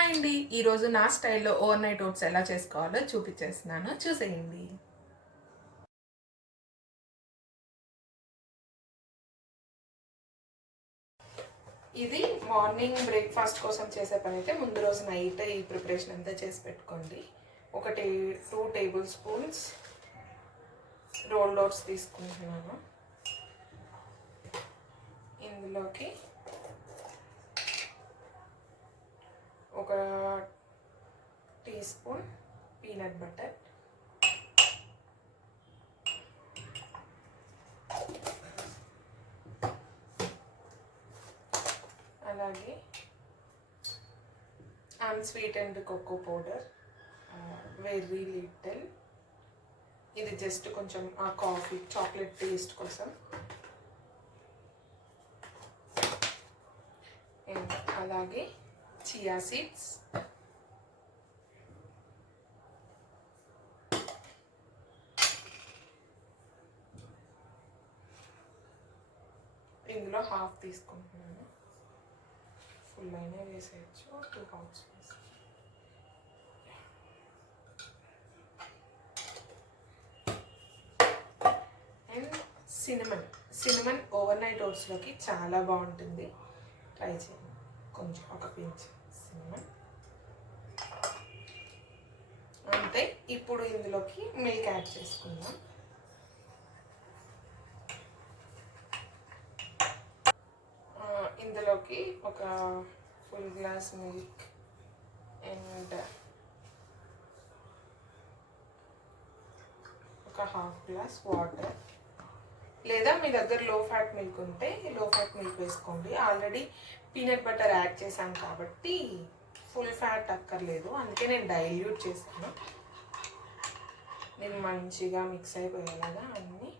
Hi అండి, ఈరోజు నా స్టైల్లో ఓవర్ నైట్ ఓట్స్ ఎలా చేసుకోవాలో చూపించేస్తున్నాను, చూసేయండి. ఇది మార్నింగ్ బ్రేక్ఫాస్ట్ కోసం చేసే పని అయితే ముందు రోజు నైట్ ఈ ప్రిపరేషన్ అంతా చేసి పెట్టుకోండి. 2 టేబుల్ స్పూన్స్ రోల్డ్ ఓట్స్ తీసుకుంటున్నాను. ఇందులోకి ఒక టీ స్పూన్ పీనట్ బటర్, అలాగే unsweetened cocoa powder very little. ఇది జస్ట్ కొంచెం ఆ కాఫీ చాక్లెట్ టేస్ట్ కోసం. అండ్ అలాగే చియా సీడ్స్, ఇందులో హాఫ్ తీసుకుంటున్నాను. ఫుల్ అయినా వేసేయచ్చు, 2 half spoons. And cinnamon overnight ఓట్స్లోకి చాలా బాగుంటుంది, ట్రై చేయండి. కొంచెం ఒక పించ్ సినమన్ అంతే. ఇప్పుడు ఇందులోకి మిల్క్ యాడ్ చేసుకుందాం. ఇందులోకి ఒక ఫుల్ గ్లాస్ మిల్క్ అండ్ ఒక హాఫ్ గ్లాస్ వాటర్, లేదా మీ దగ్గర లో ఫ్యాట్ మిల్క్ ఉంటే లో ఫ్యాట్ మిల్క్ వేసుకోండి. ఆల్రెడీ పీనట్ బటర్ యాడ్ చేశాను కాబట్టి ఫుల్ ఫ్యాట్ అక్కర్లేదు, అందుకే నేను డైల్యూట్ చేశాను. నేను మంచిగా మిక్స్ అయిపోయేలాగా అన్నీ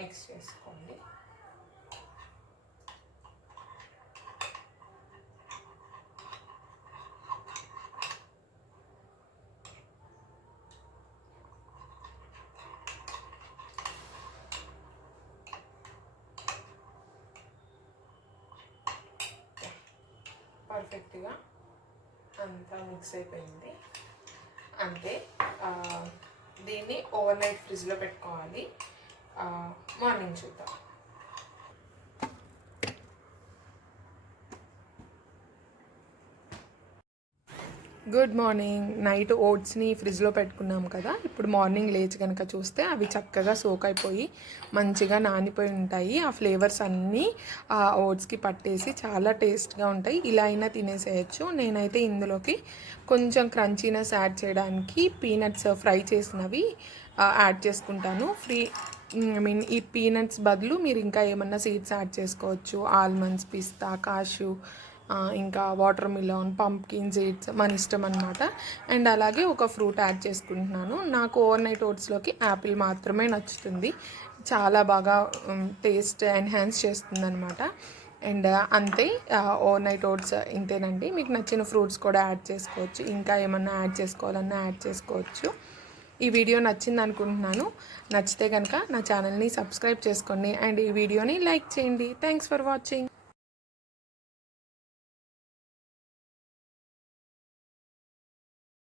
మిక్స్ చేసుకోండి. పర్ఫెక్ట్గా అంతా మిక్స్ అయిపోయింది. అంతే. దీన్ని ఓవర్ నైట్ ఫ్రిడ్జ్లో పెట్టుకోవాలి. మార్నింగ్ చూద్దాం. Good morning. నైట్ ఓట్స్ని ఫ్రిడ్జ్లో పెట్టుకున్నాం కదా, ఇప్పుడు మార్నింగ్ లేచి కనుక చూస్తే అవి చక్కగా సోక్ అయిపోయి మంచిగా నానిపోయి ఉంటాయి. ఆ ఫ్లేవర్స్ అన్నీ ఆ ఓట్స్కి పట్టేసి చాలా టేస్ట్గా ఉంటాయి. ఇలా అయినా తినేసేయచ్చు. నేనైతే ఇందులోకి కొంచెం క్రంచీనెస్ యాడ్ చేయడానికి పీనట్స్ ఫ్రై చేసినవి యాడ్ చేసుకుంటాను. ఈ పీనట్స్ బదులు మీరు ఇంకా ఏమన్నా సీడ్స్ యాడ్ చేసుకోవచ్చు. ఆల్మండ్స్, పిస్తా, కాషు, ఇంకా వాటర్ మిలాన్, పంప్కిన్ సీడ్స్ మన ఇష్టం అనమాట. అండ్ అలాగే ఒక ఫ్రూట్ యాడ్ చేసుకుంటున్నాను. నాకు ఓవర్ నైట్ ఓట్స్లోకి యాపిల్ మాత్రమే నచ్చుతుంది, చాలా బాగా టేస్ట్ ఎన్హాన్స్ చేస్తుంది అనమాట. అండ్ అంతే, ఓవర్ నైట్ ఓట్స్ ఇంతేనండి. మీకు నచ్చిన ఫ్రూట్స్ కూడా యాడ్ చేసుకోవచ్చు, ఇంకా ఏమన్నా యాడ్ చేసుకోవాలన్నా యాడ్ చేసుకోవచ్చు. ఈ వీడియో నచ్చింది అనుకుంటున్నాను. నచ్చితే కనుక నా ఛానల్ని సబ్స్క్రైబ్ చేసుకోండి అండ్ ఈ వీడియోని లైక్ చేయండి. Thanks for watching.